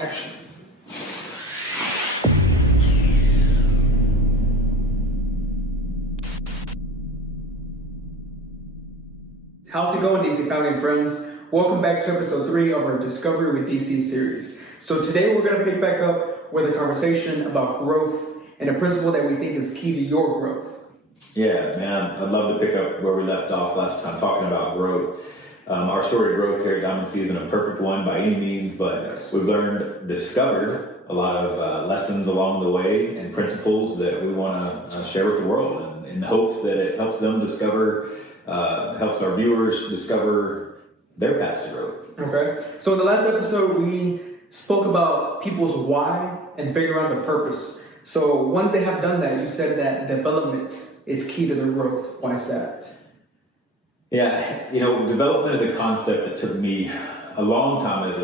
Action. How's it going, DC family and friends? Welcome back to episode 3 of our Discovery with DC series. So today we're going to pick back up with a conversation about growth and a principle that we think is key to your growth. Yeah, man, I'd love to pick up where we left off last time talking about growth. Our story of growth here at Diamond C isn't a perfect one by any means, but we've discovered a lot of lessons along the way and principles that we want to share with the world in hopes that it helps them discover, helps our viewers discover their paths to growth. Okay, so in the last episode, we spoke about people's why and figuring out their purpose. So once they have done that, you said that development is key to their growth. Why is that? Yeah, development is a concept that took me a long time as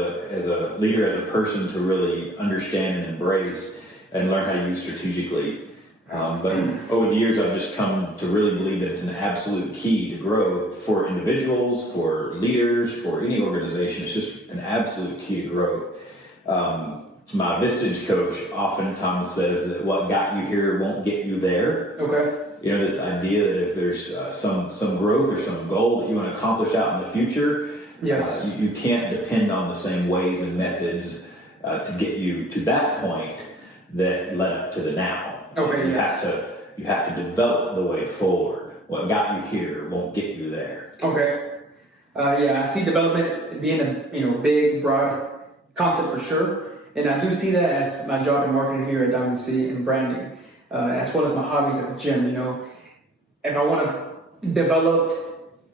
a leader, as a person, to really understand and embrace and learn how to use strategically. But over the years, I've just come to really believe that it's an absolute key to growth for individuals, for leaders, for any organization. It's just an absolute key to growth. My Vistage coach oftentimes says that what got you here won't get you there. Okay. This idea that if there's some growth or some goal that you want to accomplish out in the future, yes, you can't depend on the same ways and methods to get you to that point that led up to the now. Okay. You have to develop the way forward. What got you here won't get you there. Okay. I see development being a big, broad concept for sure, and I do see that as my job in marketing here at Diamond C and branding. As well as my hobbies at the gym, If I want to develop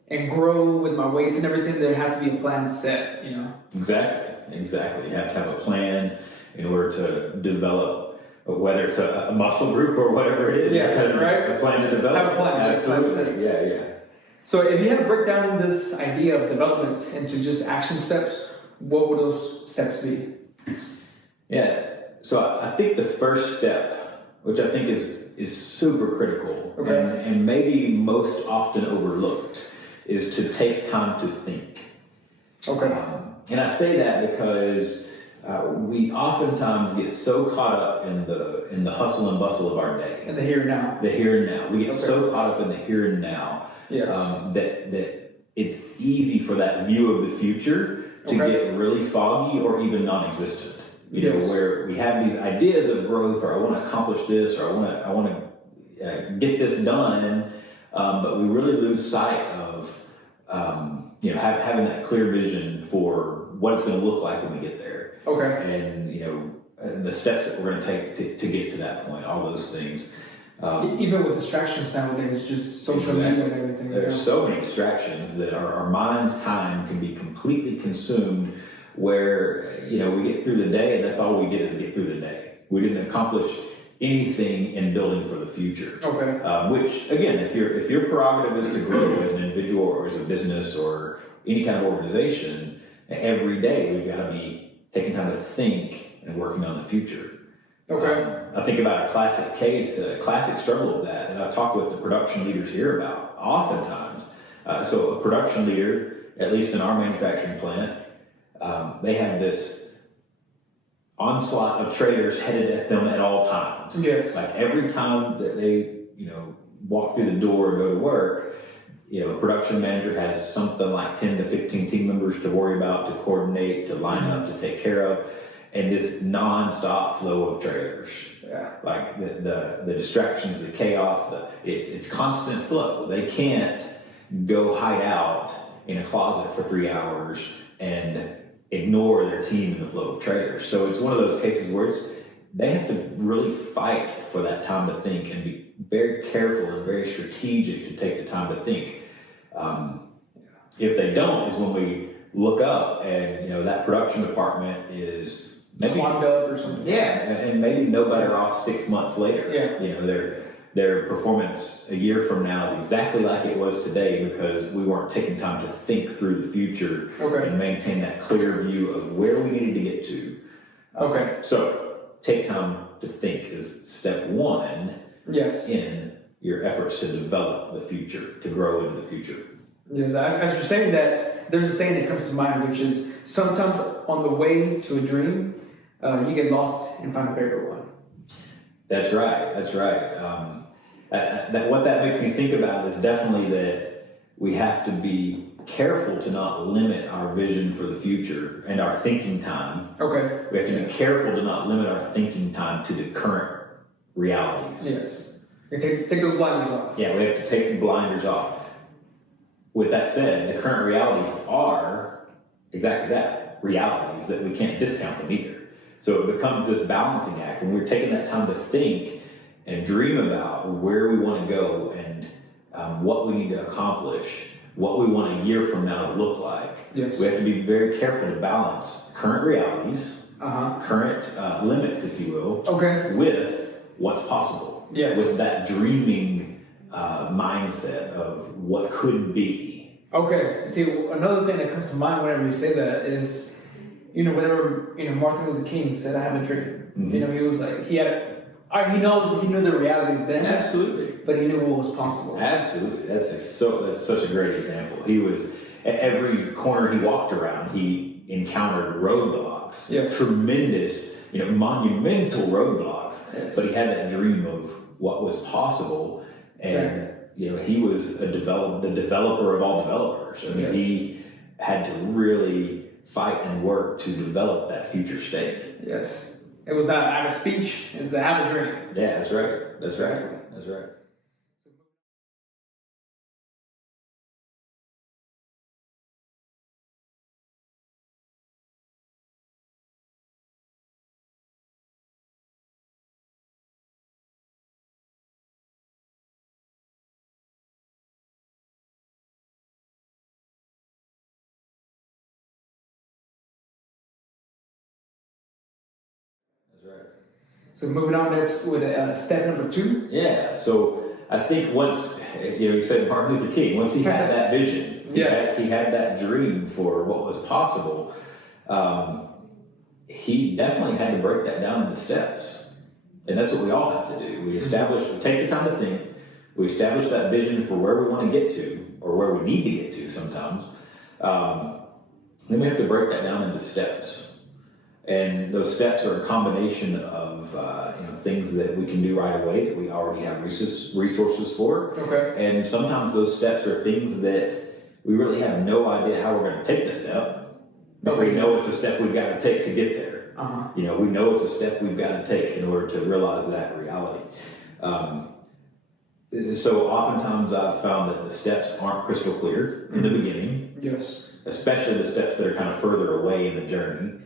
and grow with my weights and everything, there has to be a plan set, Exactly. You have to have a plan in order to develop, whether it's a muscle group or whatever it is. Yeah, right? A plan to develop. Have a plan. Absolutely. Yeah. So if you had to break down this idea of development into just action steps, what would those steps be? Yeah. So I think the first step, which I think is super critical, and maybe most often overlooked, is to take time to think. Okay. And I say that because we oftentimes get so caught up in the hustle and bustle of our day. And the here and now. The here and now. We get so caught up in the here and now that it's easy for that view of the future to get really foggy or even non-existent. Where we have these ideas of growth, or I want to accomplish this, or I want to get this done, but we really lose sight of having that clear vision for what it's going to look like when we get there. Okay. And the steps that we're going to take to get to that point, all those things. Even with distractions nowadays, just social media and everything. There's so many distractions that our mind's time can be completely consumed, where we get through the day and that's all we did is get through the day. We didn't accomplish anything in building for the future. Okay. Which again, if your prerogative is to grow as an individual or as a business or any kind of organization, every day we've got to be taking time to think and working on the future. Okay. I think about a classic case, a classic struggle of that I talk with the production leaders here about oftentimes. So a production leader, at least in our manufacturing plant, they have this onslaught of traders headed at them at all times. Yes. Like every time that they, walk through the door and go to work, a production manager has something like 10 to 15 team members to worry about, to coordinate, to line up, to take care of, and this non-stop flow of traders. Yeah. Like the distractions, the chaos, it's constant flow. They can't go hide out in a closet for 3 hours and ignore their team in the flow of traders. So it's one of those cases where they have to really fight for that time to think and be very careful and very strategic to take the time to think. If they don't, is when we look up and that production department is maybe clogged up or something. Yeah, and maybe no better off 6 months later. Yeah. Their performance a year from now is exactly like it was today because we weren't taking time to think through the future and maintain that clear view of where we needed to get to. So take time to think is step one in your efforts to develop the future, to grow into the future. Yes, as you're saying that, there's a saying that comes to mind, which is sometimes on the way to a dream, you get lost and find a bigger one. That's right. That's right. What that makes me think about is definitely that we have to be careful to not limit our vision for the future and our thinking time. Okay. We have to be careful to not limit our thinking time to the current realities. Yes. Take those blinders off. Yeah, we have to take the blinders off. With that said, the current realities are exactly that, realities that we can't discount them either. So it becomes this balancing act when we're taking that time to think and dream about where we want to go and what we need to accomplish, what we want a year from now to look like. Yes. We have to be very careful to balance current realities, current limits, if you will, okay, with what's possible. Yes. With that dreaming mindset of what could be. Okay. See, another thing that comes to mind whenever you say that is, whenever Martin Luther King said, "I have a dream." Mm-hmm. He was like, he knew the realities then. Absolutely. But he knew what was possible. Absolutely. That's such a great example. He was at every corner he walked around, he encountered roadblocks. Yeah. Tremendous, monumental roadblocks. Yes. But he had that dream of what was possible, and he was the developer of all developers. I mean, Yes. he had to really fight and work to develop that future state. Yes. It was not have a speech, it's to have a dream. Yeah, that's right. That's right. That's right. That's right. So moving on next with step number 2. Yeah, so I think once, you said Martin Luther King, once he had that vision, Yes. he had that dream for what was possible, he definitely had to break that down into steps. And that's what we all have to do. We take the time to think, we establish that vision for where we want to get to, or where we need to get to sometimes. Then we have to break that down into steps. And those steps are a combination of things that we can do right away that we already have resources for. Okay. And sometimes those steps are things that we really have no idea how we're going to take the step, but we know it's a step we've got to take to get there. We know it's a step we've got to take in order to realize that reality. So oftentimes I've found that the steps aren't crystal clear in the beginning. Yes. Especially the steps that are kind of further away in the journey.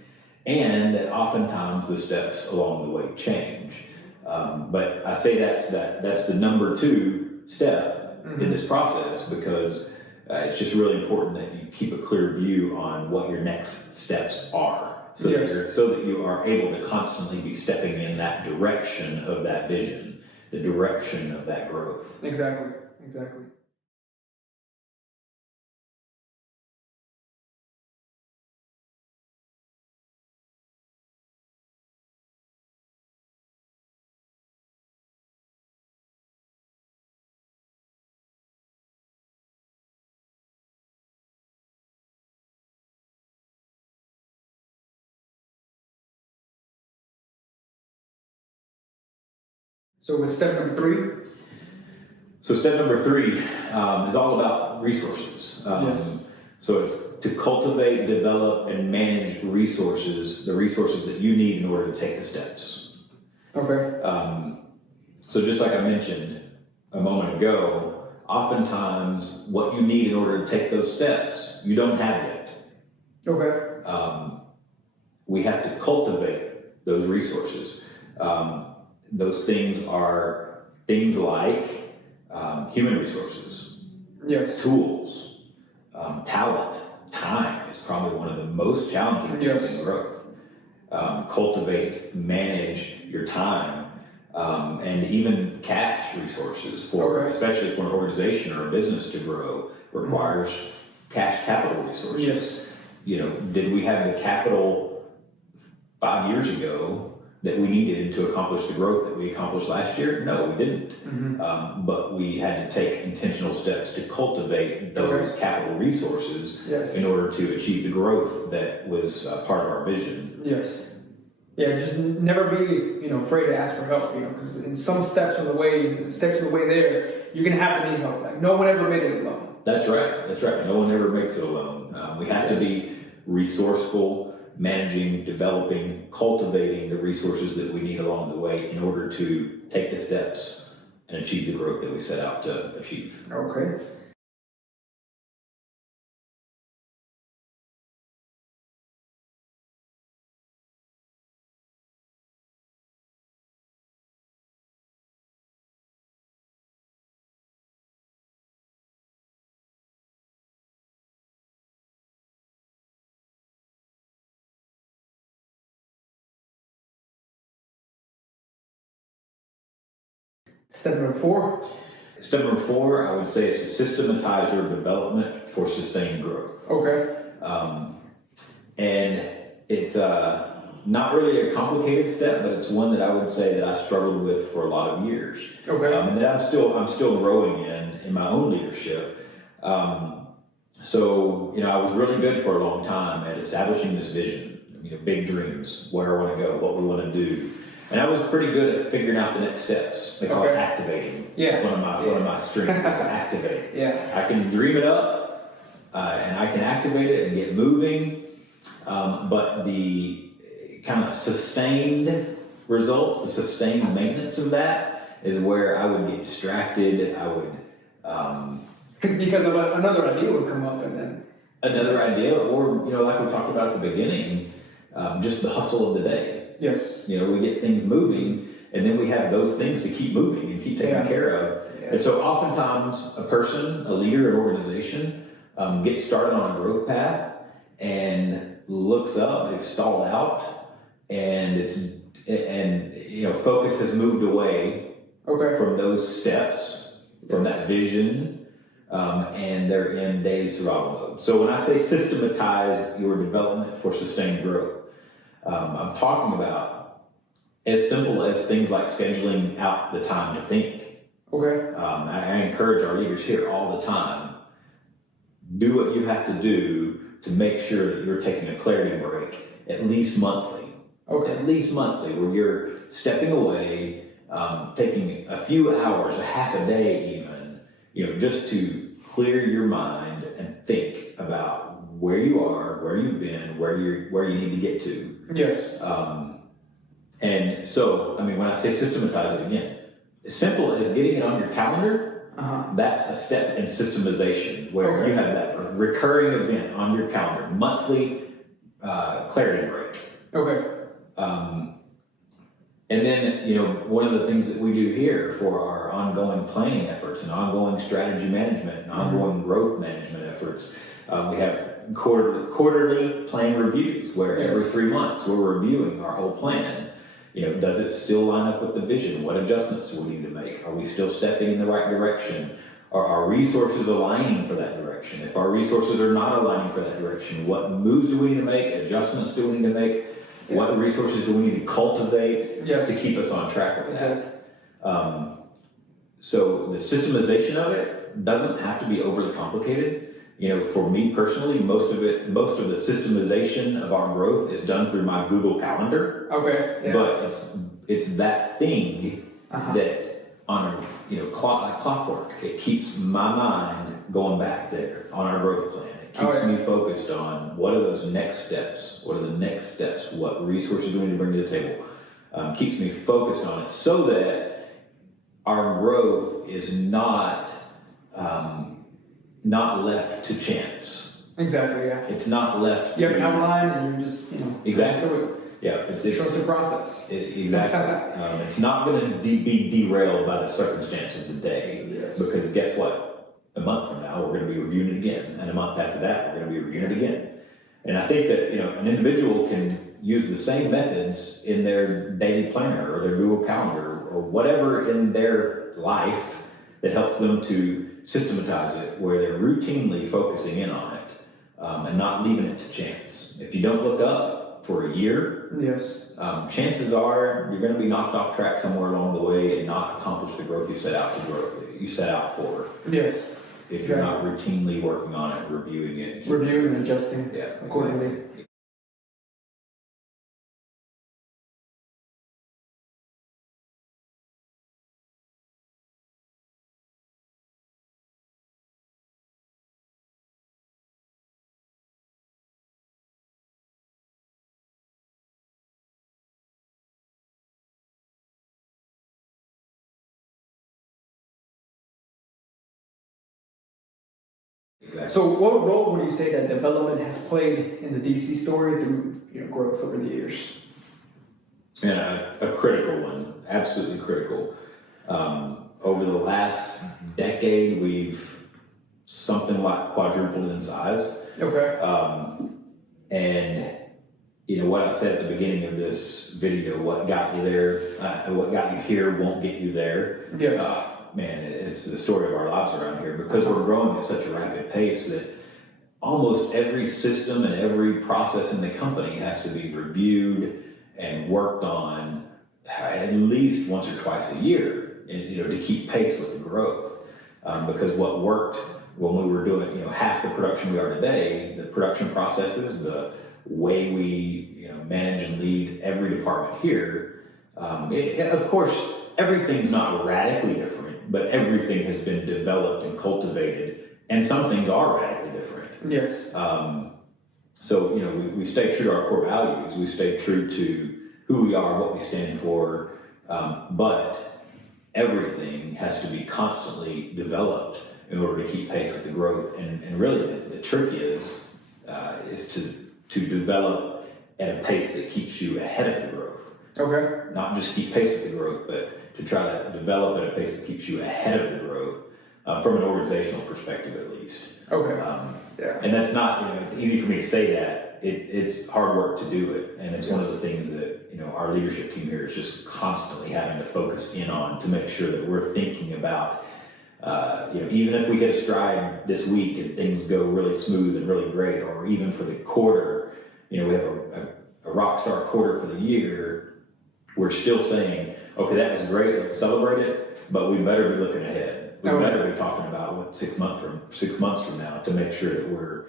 And that oftentimes the steps along the way change. But I say that's the number 2 step in this process, because it's just really important that you keep a clear view on what your next steps are, so that you are able to constantly be stepping in that direction of that vision, the direction of that growth. Exactly. So with step number 3. So step number 3 is all about resources. Yes. So it's to cultivate, develop, and manage the resources that you need in order to take the steps. Okay. So just like I mentioned a moment ago, oftentimes what you need in order to take those steps, you don't have yet. Okay. We have to cultivate those resources. Those things are things like human resources, Yes. tools, talent, time is probably one of the most challenging things in growth. Cultivate, manage your time, and even cash resources especially for an organization or a business to grow requires cash capital resources. Yes. Did we have the capital 5 years ago that we needed to accomplish the growth that we accomplished last year? No, we didn't. But we had to take intentional steps to cultivate those capital resources in order to achieve the growth that was part of our vision. Yes. Yeah, just never be, afraid to ask for help, because in some steps of the way there, you're gonna have to need help. Like no one ever made it alone. That's right. That's right. No one ever makes it alone. We have to be resourceful, managing, developing, cultivating the resources that we need along the way in order to take the steps and achieve the growth that we set out to achieve. Okay. Step number 4. Step number 4, I would say, is to systematize your development for sustained growth. Okay. And it's not really a complicated step, but it's one that I would say that I struggled with for a lot of years. Okay. And that I'm still growing in my own leadership. So I was really good for a long time at establishing this vision. Big dreams, where I want to go, what we want to do. And I was pretty good at figuring out the next steps. They call it activating. Yeah. It's one of my strengths is to activate. Yeah. I can dream it up, and I can activate it and get moving. But the kind of sustained results, the sustained maintenance of that is where I would get distracted. I would because of another idea would come up, and then another idea, or like we talked about at the beginning, just the hustle of the day. Yes. We get things moving, and then we have those things to keep moving and keep taking care of. Yeah. And so oftentimes a person, a leader, an organization gets started on a growth path and looks up, it's stalled out, and focus has moved away from those steps, from that vision, and they're in daily survival mode. So when I say systematize your development for sustained growth, I'm talking about as simple as things like scheduling out the time to think. Okay. I encourage our leaders here all the time. Do what you have to do to make sure that you're taking a clarity break at least monthly. Okay. At least monthly, where you're stepping away, taking a few hours, a half a day even, just to clear your mind and think about where you are, where you've been, where you need to get to. Yes. And so, when I say systematize it again, as simple as getting it on your calendar, that's a step in systemization, where you have that recurring event on your calendar, monthly clarity break. Okay. And then, one of the things that we do here for our ongoing planning efforts and ongoing strategy management and ongoing growth management efforts, we have quarterly plan reviews where every 3 months we're reviewing our whole plan. Does it still line up with the vision? What adjustments do we need to make? Are we still stepping in the right direction? Are our resources aligning for that direction? If our resources are not aligning for that direction, what moves do we need to make? Adjustments do we need to make? Yeah. What resources do we need to cultivate to keep us on track with that? So the systemization of it doesn't have to be overly complicated. For me personally, most of the systemization of our growth is done through my Google Calendar. Okay. Yeah. But it's that thing that on like clockwork, it keeps my mind going back there on our growth plan. It keeps me focused on what are those next steps? What are the next steps? What resources do we need to bring to the table? Keeps me focused on it so that our growth is not left to chance. Exactly, yeah. It's not left you have an outline and you're just, Exactly. Yeah, it's trust the process. Exactly. It's not going to be derailed by the circumstances of the day. Yes. Because guess what? A month from now, we're going to be reviewing it again. And a month after that, we're going to be reviewing it again. And I think that, an individual can use the same methods in their daily planner or their Google Calendar or whatever in their life that helps them to systematize it, where they're routinely focusing in on it and not leaving it to chance. If you don't look up for a year, chances are you're going to be knocked off track somewhere along the way and not accomplish the growth you set out for. Yes. If you're not routinely working on it, reviewing it, and adjusting accordingly. Exactly. Exactly. So what role would you say that development has played in the DC story through growth over the years? And a critical one, absolutely critical. Over the last decade, we've something like quadrupled in size. Okay. And what I said at the beginning of this video, what got you there, what got you here won't get you there. Yes. Man, it's the story of our lives around here, because we're growing at such a rapid pace that almost every system and every process in the company has to be reviewed and worked on at least once or twice a year, to keep pace with the growth. Because what worked when we were doing, half the production we are today, the production processes, the way we, manage and lead every department here, of course, everything's not radically different, but everything has been developed and cultivated, and some things are radically different. Yes. So, we stay true to our core values, we stay true to who we are, what we stand for, but everything has to be constantly developed in order to keep pace with the growth. And really, the trick is to develop at a pace that keeps you ahead of the growth. Okay. Not just keep pace with the growth, but to try to develop at a pace that keeps you ahead of the growth, from an organizational perspective at least. Okay. Yeah. And that's not, it's easy for me to say that. It's hard work to do it. And it's one of the things that, our leadership team here is just constantly having to focus in on to make sure that we're thinking about, even if we hit a stride this week and things go really smooth and really great, or even for the quarter, we have a rock star quarter for the year, we're still saying, okay, that was great, let's celebrate it, but we better be looking ahead. We better be talking about what 6 months from now, to make sure that we're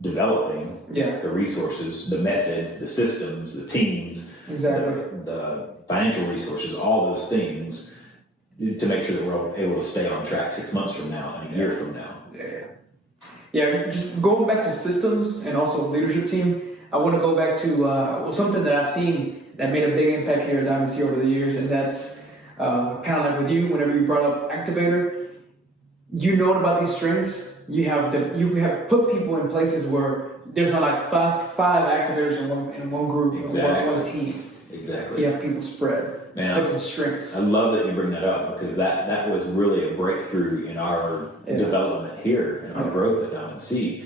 developing the resources, the methods, the systems, the teams, the financial resources, all those things, to make sure that we're able to stay on track 6 months from now and a year from now. Yeah, just going back to systems and also leadership team, I want to go back to something that I've seen that made a big impact here at Diamond C over the years, and that's kind of like with you, whenever you brought up Activator, known about these strengths, you have put people in places where there's not like five activators in one group, one team. Exactly. You have people spread. Different strengths. I love that you bring that up, because that was really a breakthrough in our development here and our growth at Diamond C.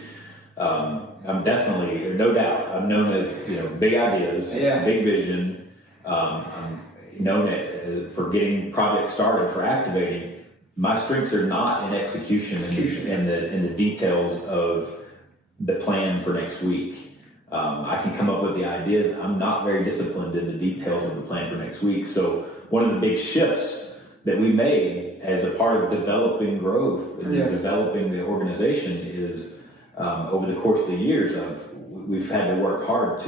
I'm definitely, no doubt, I'm known as big ideas, big vision. I'm known for getting projects started, for activating. My strengths are not in execution in the details of the plan for next week. I can come up with the ideas. I'm not very disciplined in the details of the plan for next week. So one of the big shifts that we made as a part of developing growth and developing the organization is, over the course of the years, we've had to work hard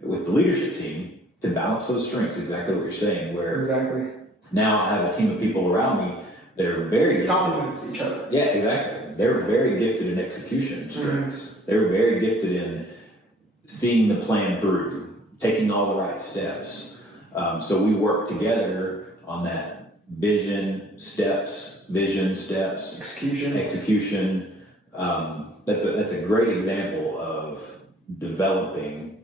with the leadership team, to balance those strengths. Exactly what you're saying. Where now I have a team of people around me that are very gifted. Complements each other. Yeah, exactly. They're very gifted in execution strengths. They're very gifted in seeing the plan through, taking all the right steps. So we work together on that vision steps, execution. That's a great example of developing,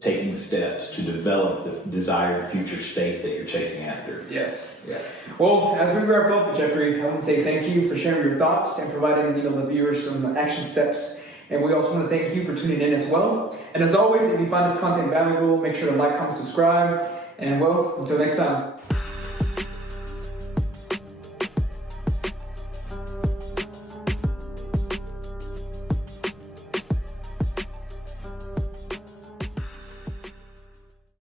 taking steps to develop the desired future state that you're chasing after. Yes. Yeah. Well, as we wrap up, Jeffrey, I want to say thank you for sharing your thoughts and providing the viewers some action steps. And we also want to thank you for tuning in as well. And as always, if you find this content valuable, make sure to like, comment, subscribe. And well, until next time.